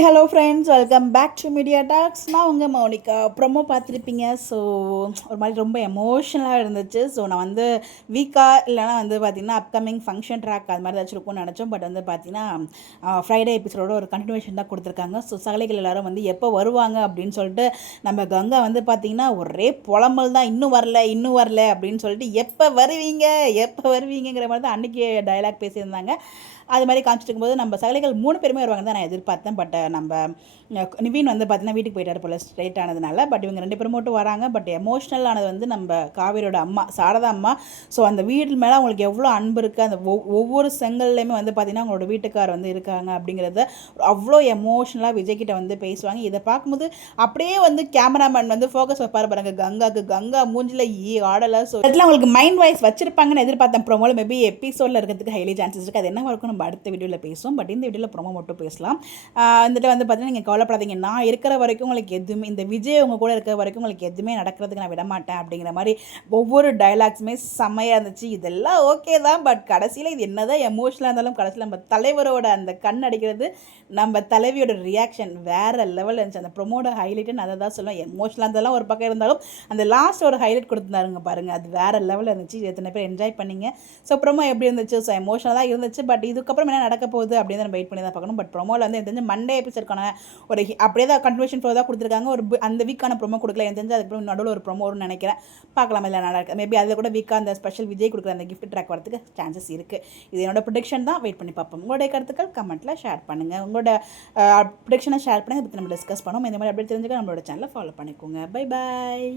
Hi hello friends, welcome back to media talks. நான் உங்கள் Mounika. Promo பார்த்துருப்பீங்க. ஸோ ஒரு மாதிரி ரொம்ப எமோஷனலாக இருந்துச்சு. ஸோ நான் வந்து வீக்காக இல்லைனா வந்து பார்த்திங்கன்னா அப்கமிங் ஃபங்க்ஷன் ட்ராக் அது மாதிரி ஏதாச்சும் இருக்கும்னு நினச்சோம். பட் வந்து பார்த்திங்கன்னா ஃப்ரைடே எபிசோட ஒரு கண்டினியூஷன் தான் கொடுத்துருக்காங்க. ஸோ சகலைகள் எல்லோரும் வந்து எப்போ வருவாங்க அப்படின்னு சொல்லிட்டு நம்ம கங்கா வந்து பார்த்திங்கன்னா ஒரே புலம்பல் தான், இன்னும் வரல அப்படின்னு சொல்லிட்டு எப்போ வருவீங்கிற மாதிரி தான் அன்றைக்கி டயலாக் பேசியிருந்தாங்க. அது மாதிரி காமிச்சிட்டு இருக்கும்போது நம்ம சகலைகள் 3 பேருமே வருவாங்க தான் நான் எதிர்பார்த்தேன். பட் நம்ம நிவின் வந்து பார்த்தீங்கன்னா வீட்டுக்கு போயிட்டார் போல் ஸ்ட்ரைட் ஆனதுனால. பட் இவங்க 2 பேரும் மட்டும் வராங்க. பட் எமோஷ்னல் ஆனது வந்து நம்ம காவேரியோட அம்மா சாரதா அம்மா. ஸோ அந்த வீடு மேலே அவங்களுக்கு எவ்வளோ அன்பு இருக்குது, அந்த ஒவ்வொரு செங்கல்லையுமே வந்து பார்த்திங்கன்னா அவங்களோட வீட்டுக்கார் வந்து இருக்காங்க அப்படிங்கிறத அவ்வளோ எமோஷ்னலாக விஜய்கிட்ட வந்து பேசுவாங்க. இதை பார்க்கும்போது அப்படியே வந்து கேமராமேன் வந்து ஃபோக்கஸ் வைப்பார் பாருங்க கங்கா மூஞ்சில் ஆடலை. ஸோ அதில் அவங்களுக்கு மைண்ட் வாய்ஸ் வச்சிருப்பாங்கன்னு எதிர்பார்த்தேன். ப்ரோமோவில் மேபி எபிசோடில் இருக்கிறதுக்கு ஹைலி சான்சஸ் இருக்குது. அது என்ன வரைக்கும் நம்ம அடுத்த வீடியோவில் பேசுவோம். பட் இந்த வீடியோவில் ப்ரோமோ மட்டும் பேசலாம். வந்துட்டு வந்து பார்த்தீங்கன்னா நீங்கள் கவலைப்படாதீங்க, நான் இருக்கிற வரைக்கும் உங்களுக்கு எதுவுமே, இந்த விஜய் உங்கள் கூட இருக்கிற வரைக்கும் உங்களுக்கு எதுவுமே நடக்கிறதுக்கு நான் விட மாட்டேன் அப்படிங்கிற மாதிரி ஒவ்வொரு டைலாக்ஸுமே செம்மையாக இருந்துச்சு. இதெல்லாம் ஓகே தான். பட் கடைசியில் இது என்ன தான் எமோஷனலாக இருந்தாலும் கடைசியில் நம்ம தலைவரோட அந்த கண் அடிக்கிறது, நம்ம தலைவியோட ரியாக்ஷன் வேறு லெவலில் இருந்துச்சு. அந்த ப்ரொமோட ஹைலைட்டு நான் அதை தான் சொல்லுவேன். எமோஷனலாக இருந்தாலும் ஒரு பக்கம் இருந்தாலும் அந்த லாஸ்ட் ஒரு ஹைலைட் கொடுத்துருந்தாருங்க பாருங்கள், அது வேறு லெவலில் இருந்துச்சு. எத்தனை பேர் என்ஜாய் பண்ணிங்க. ஸோ ப்ரொமோ எப்படி இருந்துச்சு? ஸோ எமோஷனலாக இருந்துச்சு. பட் இதுக்கப்புறம் என்ன நடக்க போகுது அப்படின்னு நம்ம வெயிட் பண்ணி தான் பார்க்கணும். பட் ப்ரொமோவில் வந்து எனக்கு தெரிஞ்ச மண்டே எபிசோட்கான ஒரு அப்படியே தான் கன்டினியூஷன் ஃப்ளோ தான் கொடுத்துருக்காங்க. ஒரு அந்த வீக்கான ப்ரொமோ கொடுக்கல எனக்கு தெரிஞ்சு. அதுக்கப்புறம் நடுவில் ஒரு ப்ரொமோ வரும்னு நினைக்கிறேன். பார்க்கலாம் இல்லை நடக்க. மேபி அதில் கூட வீக்காக அந்த ஸ்பெஷல் விஜய் கொடுக்குற அந்த கிஃப்ட் ட்ராக் வரதுக்கு சான்சஸ் இருக்குது. இது என்னோட ப்ரொடிக்ஷன் தான். வெயிட் பண்ணி பார்ப்போம். உங்களுடைய கருத்துக்கள் கமெண்ட்டில் ஷேர் பண்ணுங்கள். உங்களோட ப்ரொடிக்ஷனை ஷேர் பண்ணி இதை பற்றி நம்ம டிஸ்கஸ் பண்ணுவோம். இந்த மாதிரி அப்படி தெரிஞ்சுக்க நம்மளோட சேனலை ஃபாலோ பண்ணிக்கோங்க. Bye bye.